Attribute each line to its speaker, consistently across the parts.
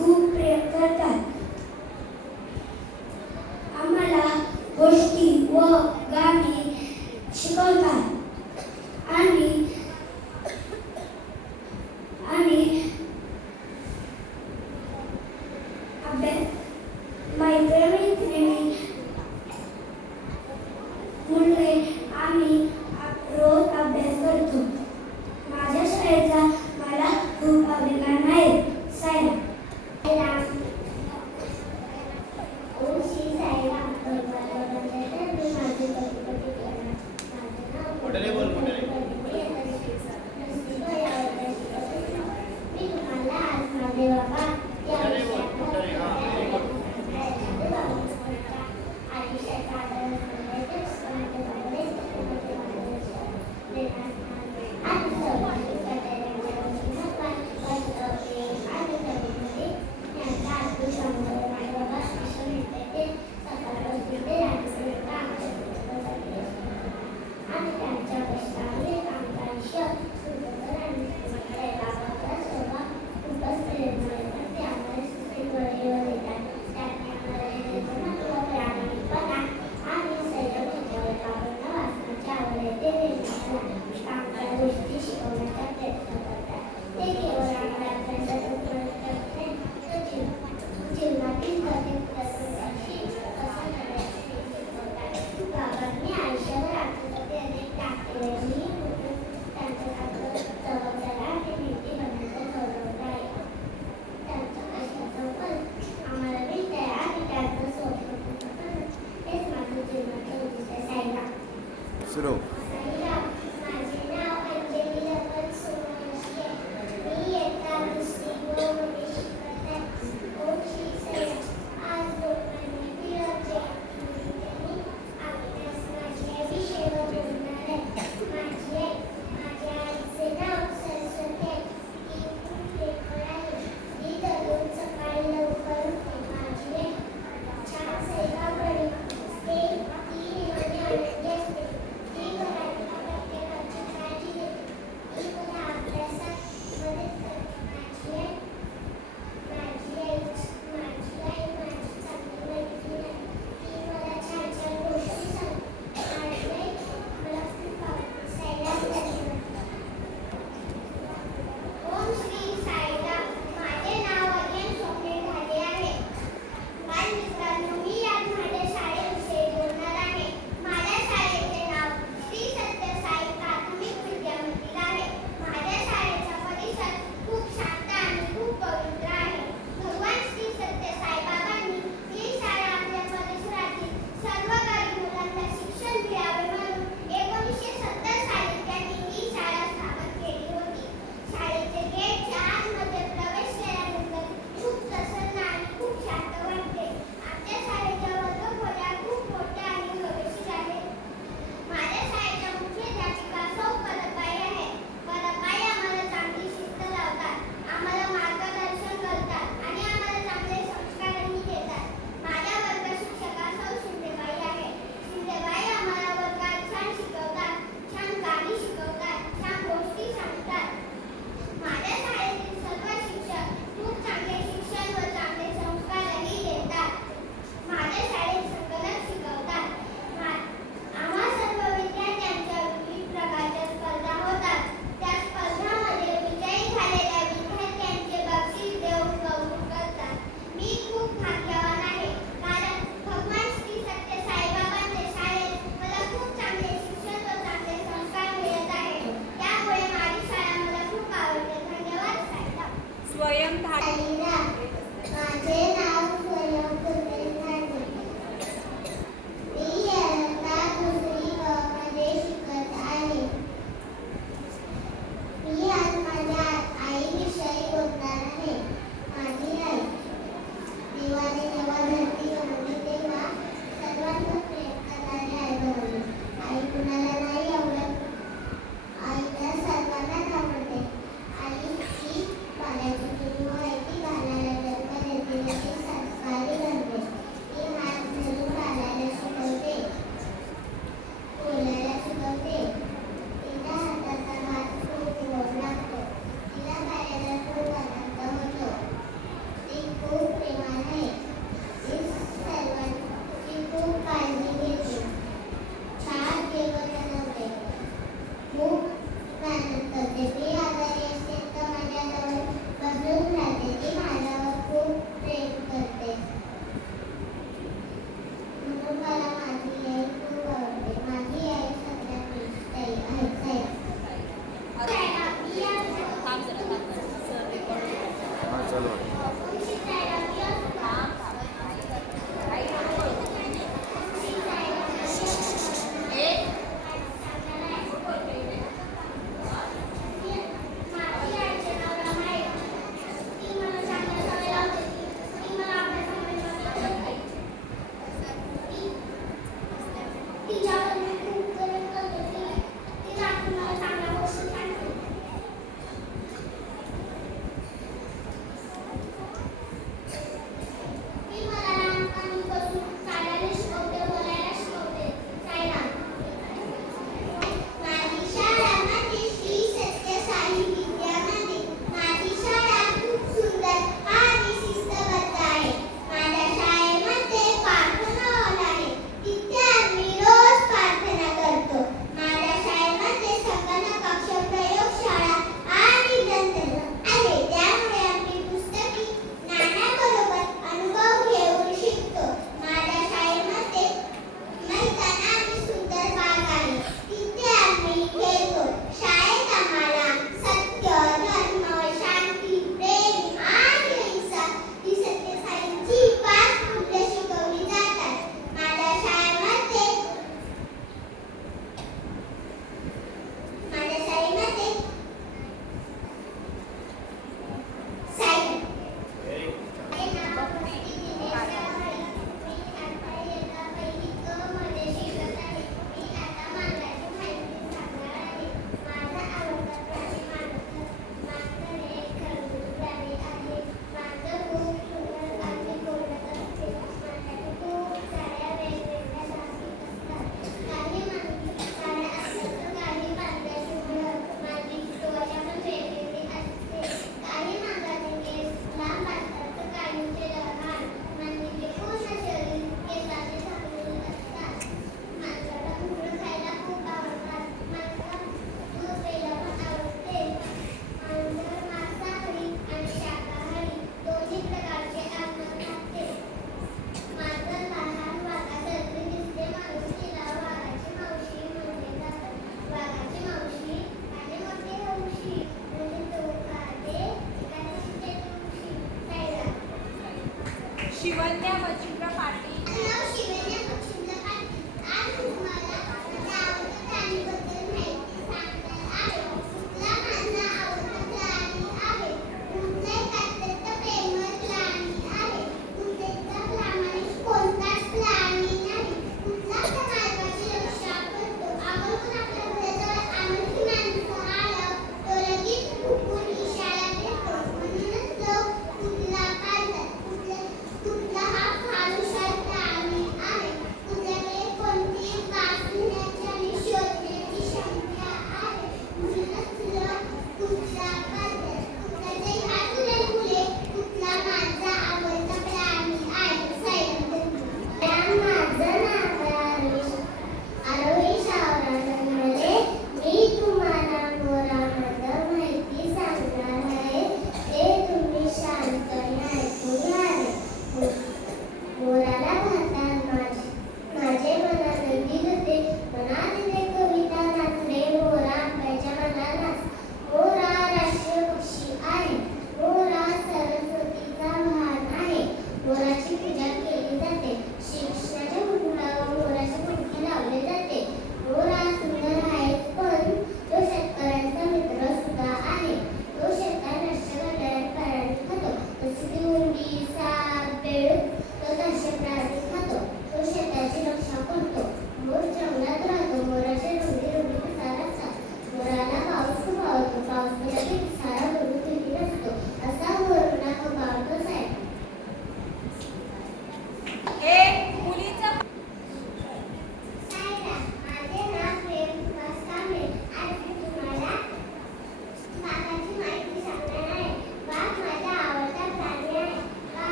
Speaker 1: ખૂબ પ્રેમ કરતા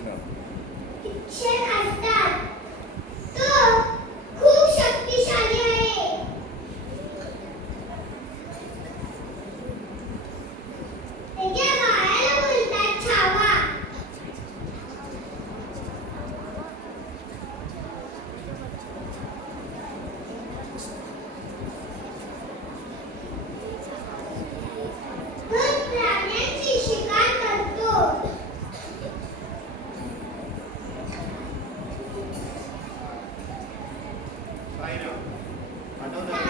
Speaker 2: ছিলাম I know. I know that.